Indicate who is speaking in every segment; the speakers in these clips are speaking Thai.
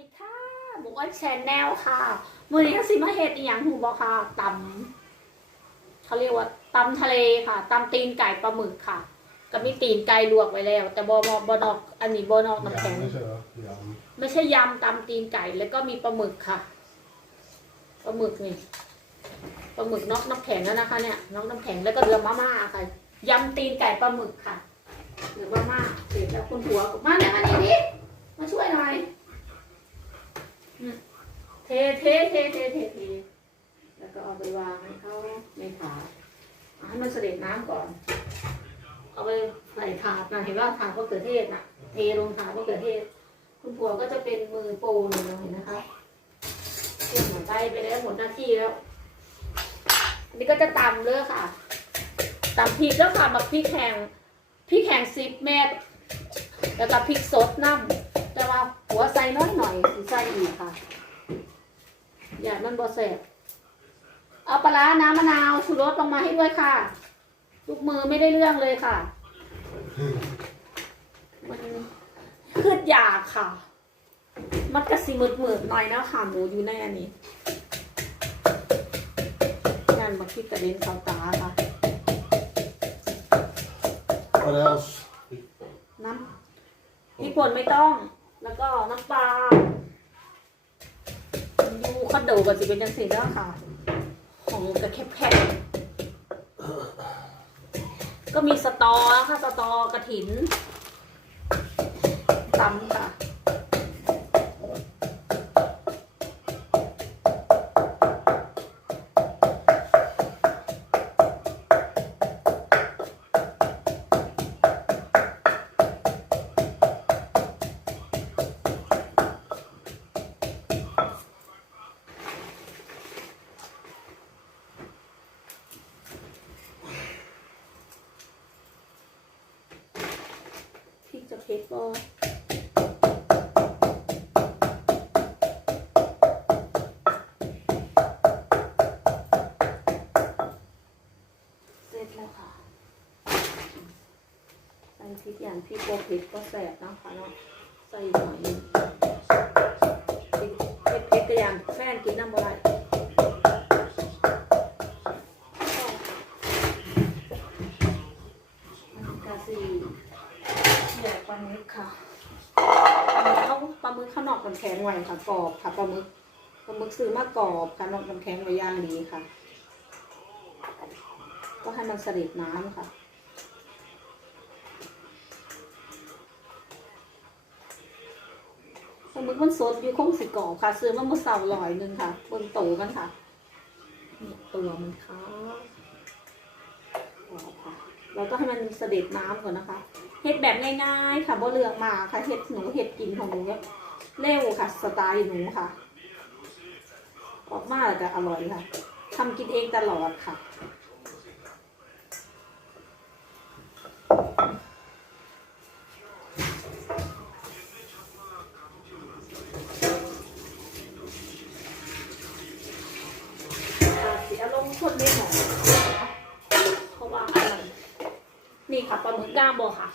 Speaker 1: ดีค่ะหมูอ้วนแชนแนลค่ะมือนี้ก็สิมาเฮ็ดอีหยังหูบอค่ะตำเขาเรียกว่าตำทะเลค่ะตำตีนไก่ปลาหมึกค่ะก็มีตีนไก่ลวกไว้แล้ว แต่บอบอบอนอก อันนี้บอนอกน้ำแข็ง
Speaker 2: ไม่ใช่เหรอย
Speaker 1: ไม่ใช่ยำตำตีนไก่แล้วก็มีปลาหมึกค่ะปลาหมึกนี่ปลาหมึกนอกน้ำแข็งแล้วนะคะ เนี่ยนอกน้ำแข็งแล้วก็เรือมาม่าค่ะยำตีนไก่ปลาหมึกค่ะเรือมาม่าเสร็จแล้วคุณหัวมาเนี่ยมานี่ดิมาช่วยหน่อยอืม เทเทเทเทเทเทแล้วก็เอาไปวางให้เขาในถาดให้มันเสด็จน้ำก่อน เอาไปใส่ถาดนะเห็นว่าถาดมะเขือเทศน่ะ เทลงถาดมะเขือเทศ คุณผัวก็จะเป็นมือโปรเลยนะเห็นนะคะเกี่ยงหัวใจไปแล้วหมดหน้าที่แล้ว อันนี้ก็จะตำเลยค่ะตำพริกแล้วค่ะแบบพริกแห้งพริกแห้งซิปแม่แล้วก็พริกสดน้ำแต่ว่าหัวใส่น้อยหน่อย อีกค่ะ อย่ามันบอแสบเอาปลาร้าน้ำมะนาวชูรสลงมาให้ด้วยค่ะ ลูกมือไม่ได้เรื่องเลยค่ะ มันคืดอยากค่ะ มันกระสิมืดมืดๆหน่อยนะค่ะหมูอยู่ในอันนี้นั่นมาคิดกระเด็นเข้าตาค่ะ
Speaker 2: What else?
Speaker 1: น้ำพริกป่นไม่ต้อง แล้วก็น้ำปลา ดูคอนโดก็จะเป็นจังสีแล้วค่ะ ของกระแคบๆก็มีสตอค่ะสตอกระถินตำค่ะ เผ็ดบ่เสร็จแล้วค่ะใส่พริกอย่างพริกโบเผ็ดก็แสบนะคะเนาะใส่หน่อย เขาปลาหมึกข้างนอกมันแข็งไว้ค่ะกรอบค่ะปลาหมึกปลาหมึกซื้อมากรอบค่ะนอกมันแข็งไว้ย่างดีค่ะ ก็ให้มันเสด็จน้ำค่ะปลาหมึกมันสดอยู่คงสิกรอบค่ะ ซื้อมาเมื่อเสาร์ลอยหนึ่งค่ะ บนโตมันค่ะนี่ตัวมันค่ะกรอบค่ะเราก็ให้มันเสด็จน้ำก่อนนะคะ เฮ็ดแบบง่ายๆค่ะบ่เลือกมากค่ะเฮ็ดหนูเฮ็ดกินของหนูเร็วค่ะสไตล์หนูค่ะ ออกมาแล้วจะอร่อยค่ะทำกินเองตลอดค่ะสีอารมณ์คนเล่นหน่อยเพราะว่าอะไรนี่ค่ะปลาหมึกย่างบ่ค่ะ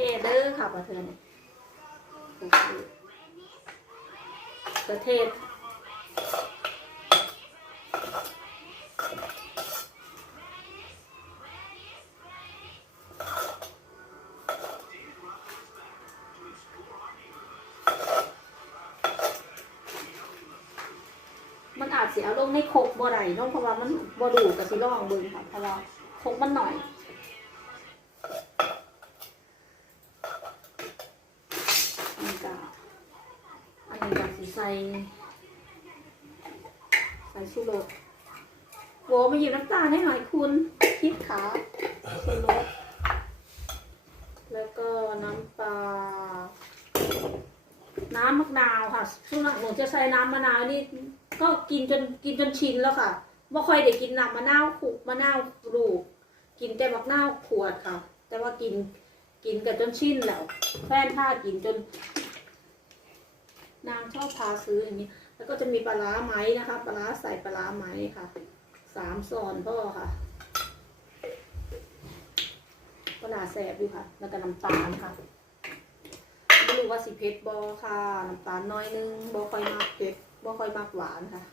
Speaker 1: เทศเด้อค่ะปลาเทือนมะเขือเทศมันอาจเสียลงในคกบ่ไรเน้องเพราะว่ามันบ่ดูกับสิร่องเบิ่งค่ะเพราะว่าคกมันหน่อย อันนี้ก็อันนี้ก็ สิใส่ ใส่ชูรสโวมาหยิบน้ำตาลให้หน่อยคุณคิดขาชูรสแล้วก็น้ำปลา น้ำมะนาวค่ะช่วงหลังหนูจะใส่น้ำมะนาวนี่ก็กินจนกินจนชินแล้วค่ะไม่ค่อยได้กินน้ำมะนาวขุกมะนาวรูปกินแต่มะนาวขวดค่ะ แต่ว่ากินกินกันจนชินแล้ว แฟนพากินจน นางชอบพาซื้ออย่างนี้ แล้วก็จะมีปลาร้าไหมนะคะ ปลาร้าใส่ปลาร้าไหมค่ะ สามซอนพ่อค่ะปลาร้าแสบอยู่ค่ะ แล้วก็น้ำตาลค่ะไม่รู้ว่าสิเพชรบอค่ะ น้ำตาลน้อยนึงบอค่อยมากเผ็ดบอค่อยมากหวานค่ะ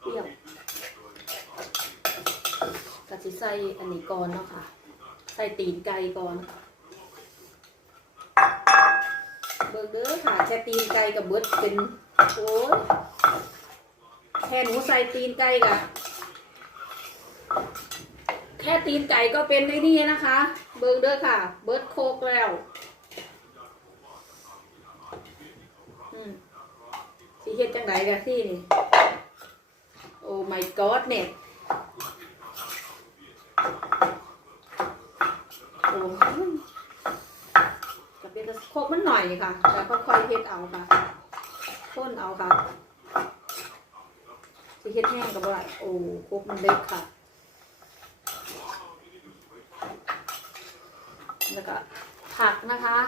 Speaker 1: เปรี้ยวกะสิ ใส่อันนี้ก่อนเนาะค่ะ ใส่ตีนไก่ก่อน เบิกเด้อค่ะแค่ตีนไก่กับเบิดเป็นโอ้ยแค่หนูใส่ตีนไก่กะแค่ตีนไก่ก็เป็นในนี่นะคะ เบิกเด้อค่ะ เบิดโคกแล้วอืมสีเฮ็ดจังไดกะที่นี่โอ้ my god เนี่ย โอ้จะเป็นโคกมันหน่อยค่ะ แต่ค่อยๆเฮ็ดเอาค่ะข้นเอาค่ะสิเฮ็ดแห้งกับอะไรโอ้โคกมันเล็กค่ะ แล้วก็ผักนะคะ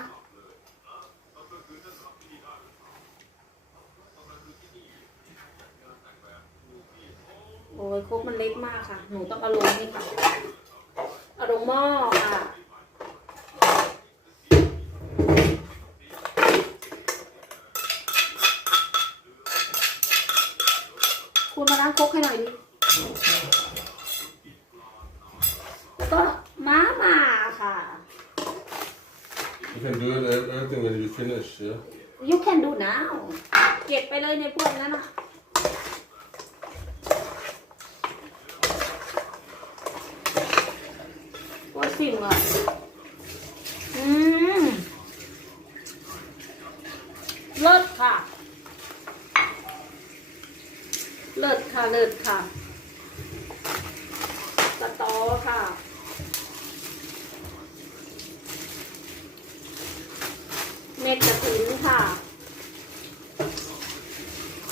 Speaker 1: โอ้ยโคกมันเล็กมากค่ะ หนูต้องเอาลงนี่ค่ะเอาลงหม้อค่ะ คุณ มาล้างโคกให้หน่อยดิแล้วก็ม้ามาค่ะ
Speaker 2: You can do it uh, everything when you finish, yeah?
Speaker 1: you can do now เก็บไปเลยในพวกนั้นอะโอ้ยสิ่งอะ อืมเลิศค่ะ เลิศค่ะ เลิศค่ะสตอค่ะเม็ดกระถินค่ะ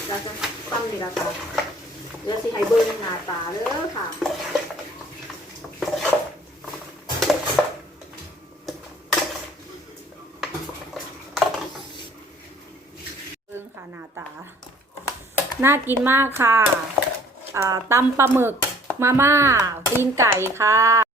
Speaker 1: เราจะตั้งดีละค่ะเดี๋ยวสิให้เบิ้งหน้าตาเด้อค่ะเบิ้งค่ะหน้าตา น่ากินมากค่ะตำปลาหมึกมาม่าตีนไก่ค่ะ